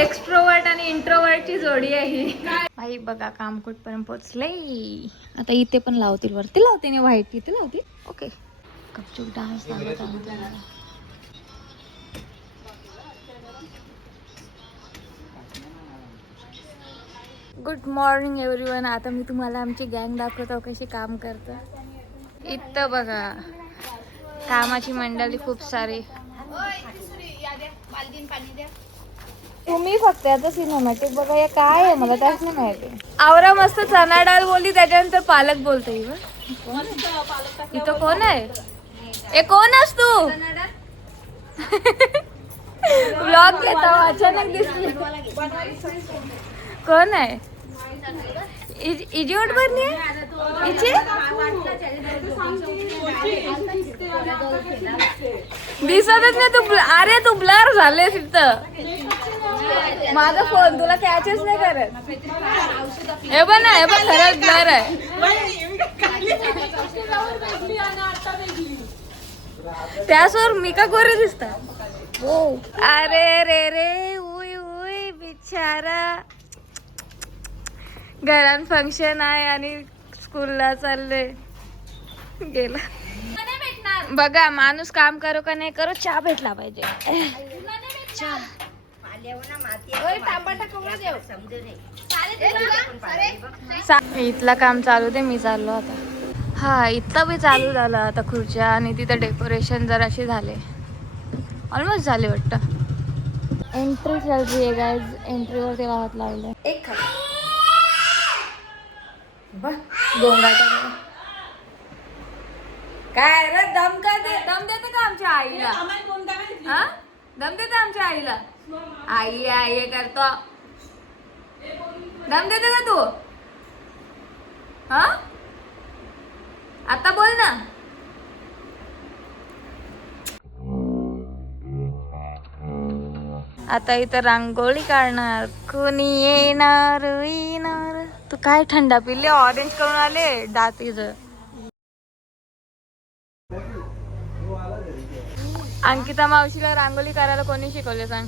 Extrovert आणि इंट्रोवर्टची जोडी आहे ही. आई बघा काम कुठपर्यंत पोहोचले. आता इथे पण लावतील, वरती लावते नाही, व्हाईट इथे लावतील. ओके, कपचूक डान्स दाखवत आहे. Good morning everyone. आता मी तुम्हाला आमची गँग दाखवतो कशी काम करतं. इथं बघा कामाची मंडळी खूप सारी. तुम्ही फक्त आता सिनेमॅटिक बघा, या काय आहे मला त्याच नाही माहिती. आवरा मस्त चना डाळ बोलली, त्याच्यानंतर पालक बोलते. इथं कोण आहे? ए कोण आहेस तू? ब्लॉग घेता अचानक दिसली. कोण आहे? इजिओट भरली इचे दिसतच नाही तू. अरे तू ब्लर झाले तिथं. माझा फोन तुला कॅचच नाही करत. हे बघ ना, हे बघ खरंच ब्लर आहे. त्यासवर मी का गोरे दिसतात. अरे रे रे उई उई बिचारा. घरात फंक्शन आहे आणि स्कूलला चालले गेला. बघा माणूस काम करो का नाही करो, चहा भेटला पाहिजे. इथला काम चालू दे, मी चाललो आता. हा इथलं बी चालू झालं आता. खुर्च्या आणि तिथं डेकोरेशन जराशी झाले, ऑलमोस्ट झाले वाटतं. एंट्री चालली आहे गाईज. एंट्रीवर तेव्हा हात लावलाय. एक गोंगाटा काय रे, दम देते का आमच्या आईला? हा दम देते आमच्या आईला. आई आई करतो. दम देते का तू? हा आता बोल ना. आता इथं रांगोळी काढणार. कोणी येणार येणार. तू काय थंडा पिल्ले, ऑरेंज करून आले दातीच. अंकिता मावशीला रांगोळी करायला कोणी शिकवले सांग?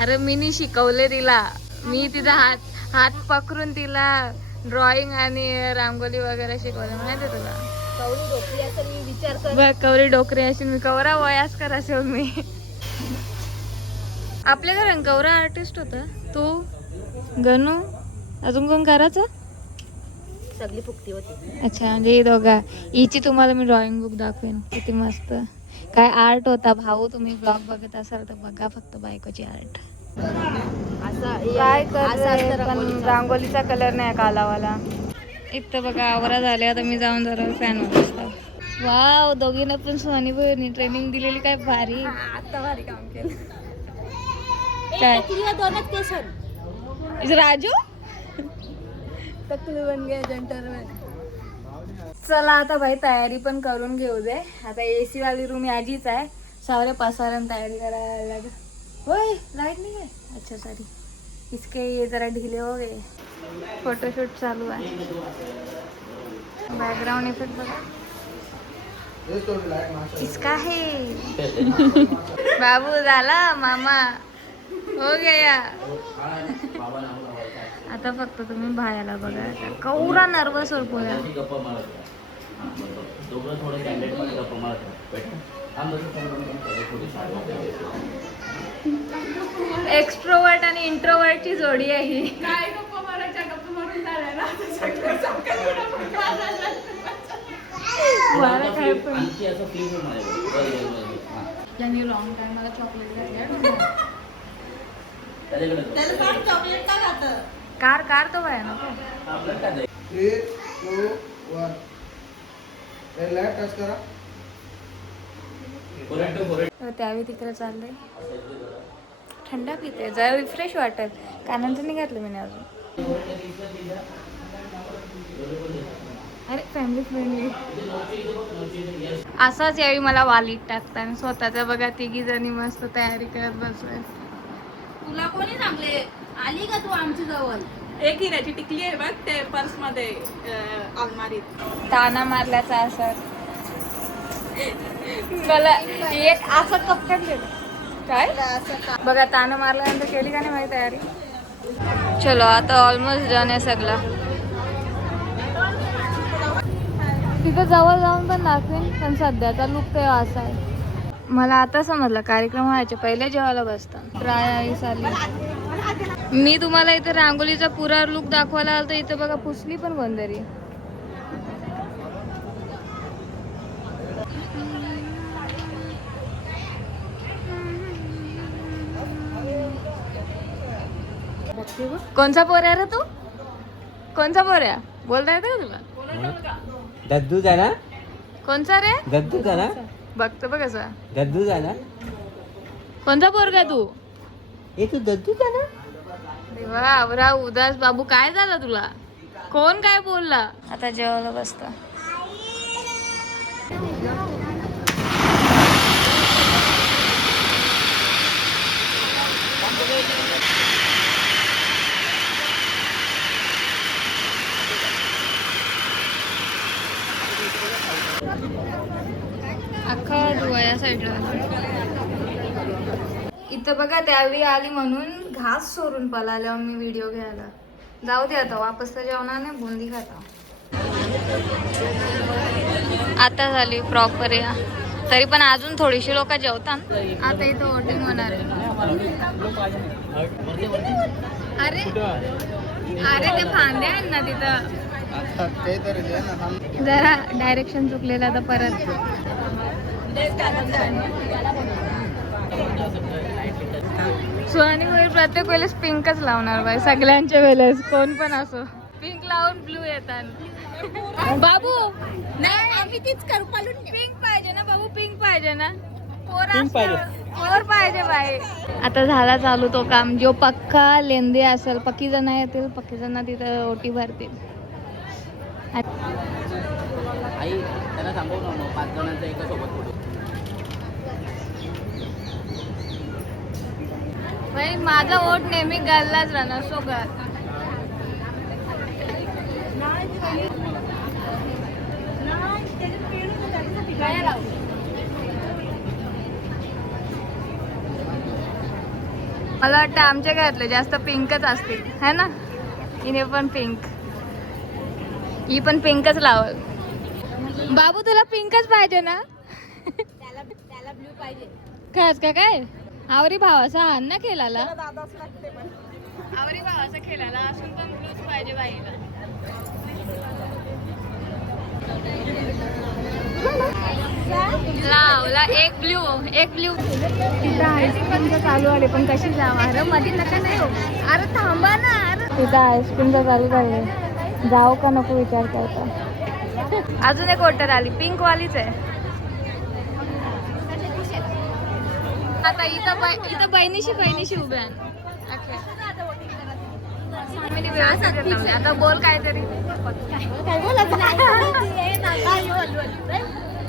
अरे मी नाही शिकवले तिला. मी तिचा हात पकडून तिला ड्रॉइंग आणि रांगोळी वगैरे शिकवले. माहिती तुला? कवरी डोकरी असेल मी. कवरा वयास कर असेल मी. आपल्या घरात कवरा आर्टिस्ट होता तू, गणू, अजून कोण करायचं? सगळी फुकटी होती. अच्छा, म्हणजे दोघा. हिची तुम्हाला मी ड्रॉइंग बुक दाखवेन, किती मस्त काय आर्ट होता. भाऊ तुम्ही ब्लॉग बघत असाल तर बघा फक्त बायकोची आर्ट. काय कर पण रांगोलीचा कलर नाही कालावाला. इथं बघा आवरा झाले. आता मी जाऊन जरा फॅन बसतो. वाव, दोघींना पण सोनी बहिणी ट्रेनिंग दिलेली. काय भारी. आता भारी काम केलं. काय राजू तकली बन गया जंटरमॅन. चला आता भाई तयारी पण करून घेऊ दे. आता एसी वाली रूम याचीच आहे. सारे पसारण तयारी करायला लागेल. होय लाईट नाही आहे. अच्छा सॉरी, इसके ये जरा ढीले हो गए. फोटोशूट चालू आहे. बैकग्राउंड इफेक्ट बघा इसका है. बाबू झाला मामा हो गया. आता फक्त तुम्ही भायाला बघा. कौरा नर्वस होतो या. एक्स्ट्रोवर्ट आणि इंट्रोवर्टची जोडी आहे ही. मला काय पण ज्यांनी लॉंग टाइम मला चॉकलेट घातल्या. कार कार तो आहे ना. 3, 2, 1 लेफ्ट टच करा. त्यावेळी तिकडे चाललंय. थंडा पिते जरा रिफ्रेश वाटत. कानांचं नाही घातलं मी अजून. अरे फॅमिली फ्रेंडली. असाच यावेळी मला वालीत टाकता आणि स्वतःच्या बघा तिघी जणी मस्त तयारी करत बसलोय. तुला कोणी सांगले? आली का तू आमच्या जवळ? एक हिऱ्याची टिकली आहे बघ ते पर्स मध्ये अलमारीत. ताना मारल्याचा असर मला एक असं कपकन दिलं काय बघा. ताना मारल्यानंतर केली का नाही माझी तयारी. चलो आता ऑलमोस्ट डन आहे सगळं. तिथं जवळ जाऊन पण दाखवेन पण सध्याचा लुक ते असा आहे. मला आता समजलं कार्यक्रम व्हायचे पहिले जेवायला बसतात. ड्राय आईस आली. मी तुम्हाला इथे रांगोलीचा पुरा लुक दाखवायला आलो तर इथं बघा पुसली पण बंदरी. कोणचा पोर आहे रे तू? कोणचा पोर आहे बोलता येतं का तुला? दद्दू झाला. कोणचा रे? दद्दू झाला. बघतो बघ कसा दद्दू झाला. कोणता पोरगा तू? ए तू दद्दू झाला. देवा आवरा उदास बाबू काय झालं तुला? कोण काय बोलला? आता जेवायला बसता. अख्खा धुवा या साईडला. इथं बघा त्यावेळी आली म्हणून घास सोडून पळाल्यावर मी व्हिडिओ घ्यायला. जाऊ दे आता वापस तर जेवणार नाही बुंदी खाता. आता झाली प्रॉपर या तरी पण अजून थोडीशी लोक जेवतात. आता इथं वोटिंग होणार आहे. अरे अरे ते फांदे आहेत ना तिथं. जरा डायरेक्शन चुकलेलं आता परत. सुहानी होईल प्रत्येक वेळेस पिंकच लावणार बाई. सगळ्यांच्या वेळेस कोण पण असो पिंक लावून ब्लू येतात. बाबू नाही आम्ही तीच करू पालून. पिंक पाहिजे ना बाबू. पिंक पाहिजे ना. पोर पाहिजे बाई. आता झाला चालू तो काम. जो पक्का लेंदे असेल पक्की जण येतील पक्की जण तिथं ओटी भरतील. आई त्यांना सांगू ना 5 जणांचा एका सोबत फोटो. बाई माझा वोट नेहमी गर्ललाच राहणार. So girl. मला वाटतं आमच्या घरातले जास्त पिंकच असतील है ना. हिने पण पिंक. ही पण पिंकच लावल. बाबू तुला पिंकच पाहिजे ना. त्याला ब्ल्यू पाहिजे. खरंच का काय? आवरी भावाचा अन्न केलाला. आवरी भावाचा खेळाला असून पण ब्लूच पाहिजे बाईला. लावला एक ब्ल्यू एक ब्ल्यू. तिथं आईस्क्रीमचं चालू आहे पण कशी जावा. अरे मध्ये नका नाही हो. अरे थांबा ना. अरे तिथं आईस्क्रीमचं चालू झालंय. जाऊ का नको विचार करता. अजून एक ऑर्डर आली पिंक वालीच आहे. आता इथं बहिणीशी उभ्या आहे. आता बोल काहीतरी.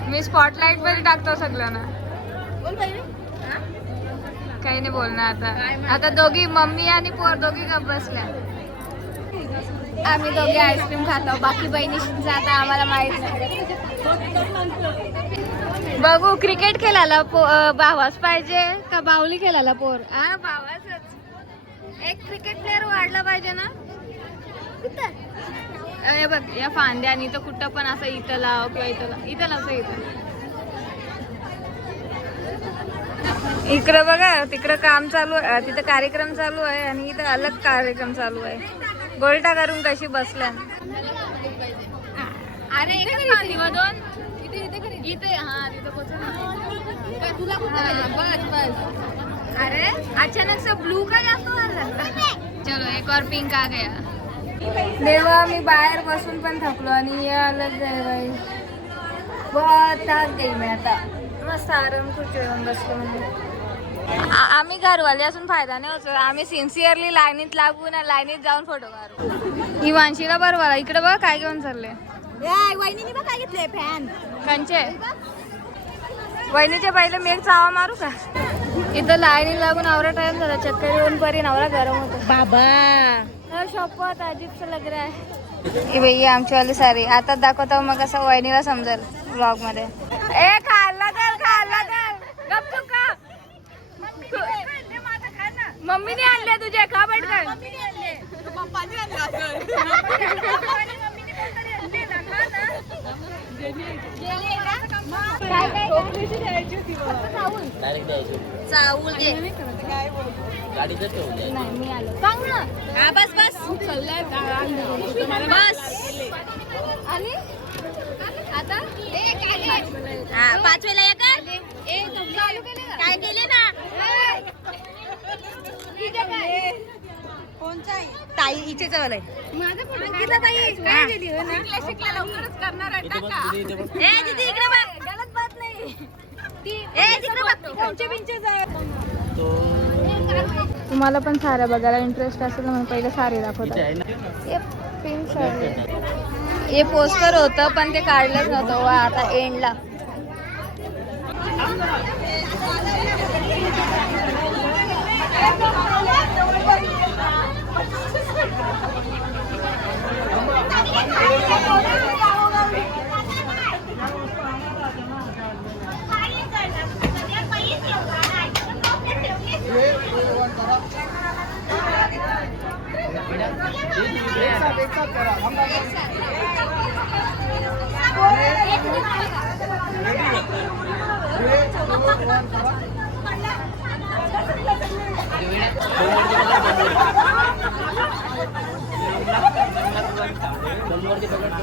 मी स्पॉटलाइट मध्ये टाकतो सगळ्यांना. काही नाही बोलणार आता. आता दोघी मम्मी आणि पोर दोघी गप बसल्या. आम्ही दोघे आईस्क्रीम खातो. बाकी बहिणीशी आता आम्हाला माहित नाही. बघू क्रिकेट खेळायला भावाच पाहिजे का बाहुली खेळायला पोर. हा भावाच. एक क्रिकेट प्लेअर वाढला पाहिजे ना. अरे बघ या फांद्यानी तर कुठं पण असं इथं लाव किंवा इथं लावतो. इकडं बघा तिकडं काम चालू आहे. तिथं कार्यक्रम चालू आहे आणि इथं अलग कार्यक्रम चालू आहे. गोल्टा करून कशी बसल्या. अरे एकच फांदी व दोन इथे हा तिथं बस बस. अरे अचानक से ब्लू का जास्त झाला. चलो एक और पिंक आ गया. देवा मी बाहेर बसून पण थकलो आणि अलग जाय बहुत थक गई मी. आता मस्त आराम खुर्ची येऊन बसलो. म्हणजे आम्ही घरवाले असून फायदा नाही होतो. आम्ही सिन्सिअरली लाईनीत लागून लाईनीत जाऊन फोटो काढू. ही वांशीला बरोबर इकडे बघ काय घेऊन चालले. वहिनीने बघ काय घेतलंय फॅन. कंचे वहिनीच्या पहिले मी एक चावा मारू का. इथं लाईनी लागून आवरा टाइम झाला. चक्कर येऊन परी नवरा गरम होतो. बाबा शपथ अजीब सा लग रहा है. ये आमची वाली सारी आता दाखवतो मग असं वहिनीला समजेल व्लॉग मध्ये. ए खाल्ला तर गपचूप का. मम्मीने आणले तुझे खा पटकन. पप्पानी आणला असेल. डायरेक्ट द्यायची चावूल घे. गाडीतच ठेवून द्यायची. नाही मी आलो सांग ना. हा बस बस आणि आता 5 वेळा काय केले ना. ताई इथे जवळ आहे. शिकल्या लवकरच करणार आहे इथे बघ, का? इथे बघ. तो तुम्हाला पण साड्या बघायला इंटरेस्ट असेल म्हणून पहिले साडी दाखवतो. इथे आहे ना. हे पिंक साडी. हे पोस्टर होतं पण ते काढलंच नव्हतं वा आता एंडला. एक साथ करा. समोरची पकड.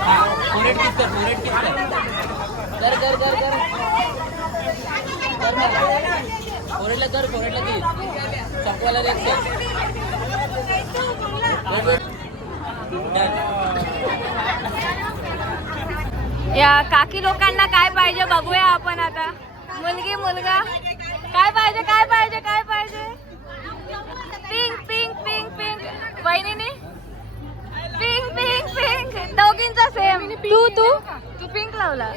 हा फोरेट किस कर, फोरेट किस कर. कर फोरेटला कर, फोरेटला किस. चकवाला देखते. या काकी लोकांना काय पाहिजे बघूया आपण आता. मुलगी मुलगा काय पाहिजे. Pink pink pink pink. वहिनीने पिंक दोघींचा सेम. तू पिंक लावला.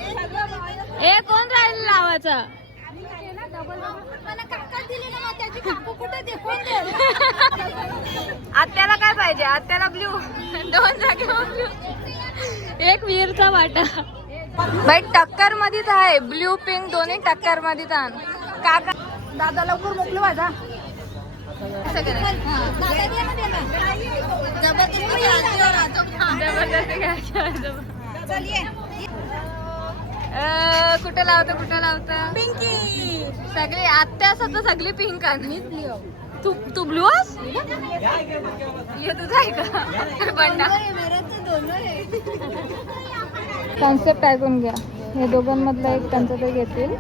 हे कोण राहिलं लावायचा. आत्याला काय पाहिजे. आत्याला ब्ल्यू. 2 जागेवर ब्ल्यू. एक वीरचा वाटा. बाई टक्कर मध्येच आहे. ब्ल्यू पिंक दोन्ही टक्कर मध्येच आण. काका दादा लवकर मोकलो माझा. कुठं लावता पिंकी. सगळी आत्या असं तर सगळी पिंक आणि तू ब्लू आहेस. हे तुझं आहे का बंडा. कॉन्सेप्ट ऐकून घ्या. हे दोघांमधलं एक त्यांचं ते घेतील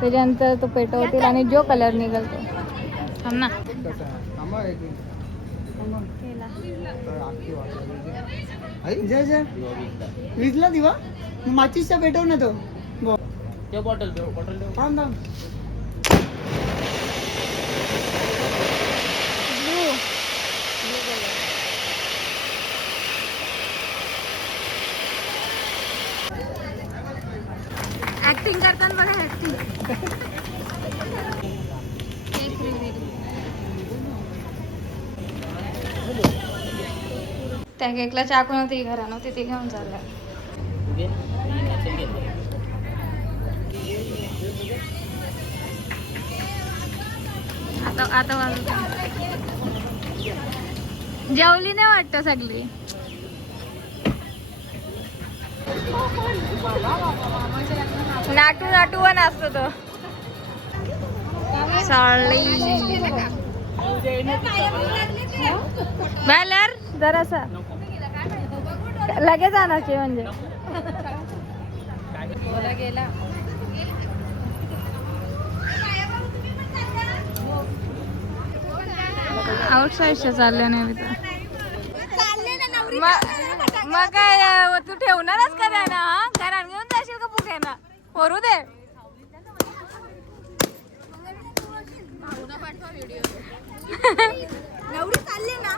त्याच्यानंतर तो पेटवतील आणि जो कलर निघेल तो. थांब ना. विजला दिवा माचीसचा पेटव ना तो. ते बॉटल थांब. ऍक्टिंग करताना बघा ऍक्टिंग. त्या केकला चाकू नव्हती घरा नव्हती ती घेऊन चालला. आता वाजत जेवली नाही वाटत सगळी. नाटू पण असतो तो. सॉरी बॅलर जरासा लगेच आणायचे म्हणजे. गेला आउटसाईडच्या चालल्या नाही मग काय तू ठेवणारच का त्या ना. घरात घेऊन जाशील का पुढे ना. करू दे. नवरी चालली ना.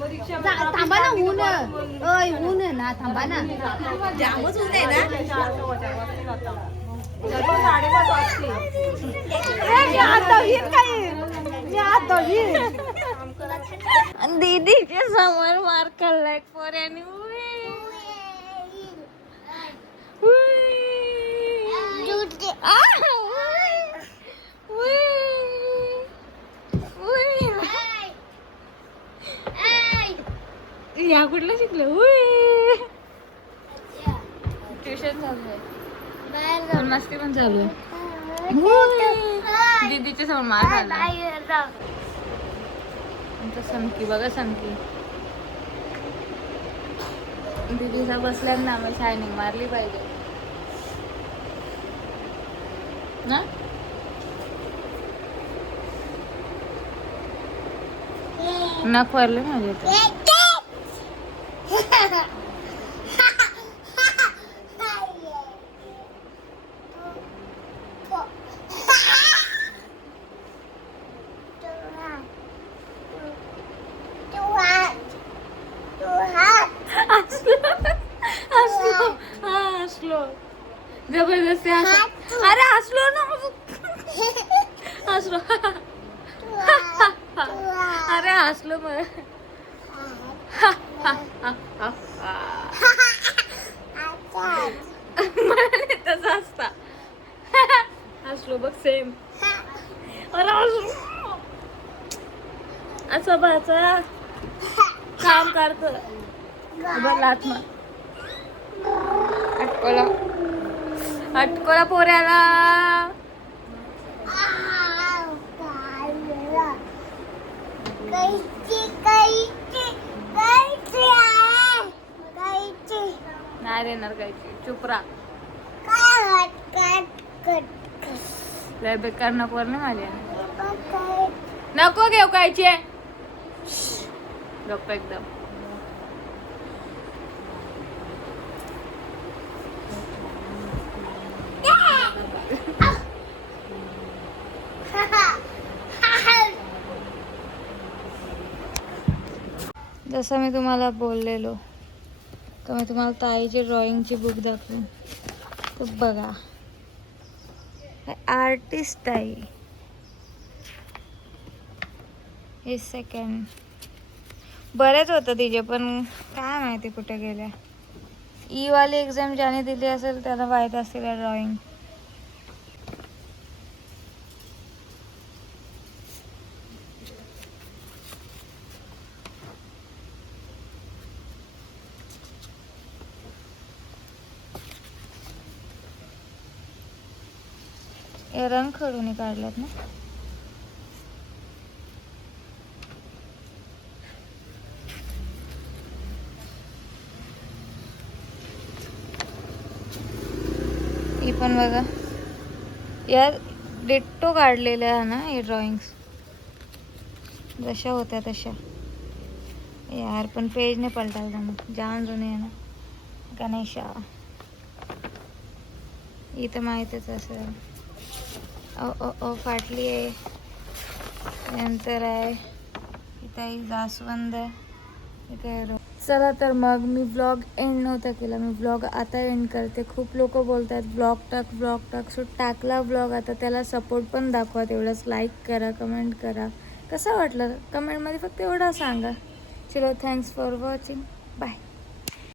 थांबा ना ऊन ऊन आहे ना थांबा ना जामच ऊन आहे दीदीच्या समोर मार खाल्लाय पोऱ्याने. या कुठलं शिकलं? ट्युशन चालू आहे, मस्ती पण चालू आहे. दीदीच्या समोर मार खाल्ला. आमचा समकी बघा, समकी दीदीचा बसल्यानं आम्ही शायनिंग मारली पाहिजे ना. नख वरले माझे तर. हसलो जबरदस्ती हसलो. अरे हसलो ना, हसलो. अरे हसलो मला. मला तसं हसता. हसलो बघ सेम. अरे हसलो असं बाचा काम करत लाट मार. अटकोला अटकोला पोऱ्याला. नाही देणार कायची. चुप राहा. लय बेकार नको ना माझ्या. नको घेऊ कायचे. गप्प एकदम. जसं मी तुम्हाला बोललेलो तर मी तुम्हाला ताईची ड्रॉइंगची बुक दाखवेन. तर बघा, आर्टिस्ट ताई. हे सेकंड बरेच होतं तिचे, पण काय माहिती कुठे गेल्या. ई वाली एक्झाम ज्याने दिली असेल त्याला माहीत असेल ड्रॉइंग. हे रंग खडून काढल्यात ना. ही पण बघा, या डिट्टो काढलेल्या आहे ना हे ड्रॉइंग्स, जशा होत्या तशा. यार पण पेज नाही पलटायला मग, जाम जुने आहे ना. गणेशा ही तर माहीतच असेल. फाटली आहे. नंतर आहे इथे जास्वंद. इथे चला तर मग मी व्लॉग एंड नव्हता केला, मी व्लॉग आता एंड करते. खूप लोक बोलतात ब्लॉग टाक, सो टाकला व्लॉग. आता त्याला सपोर्ट पण दाखवा तेवढंच. लाईक करा, कमेंट करा. कसं वाटलं कमेंटमध्ये फक्त एवढं सांगा. चलो, थँक्स फॉर वॉचिंग. बाय.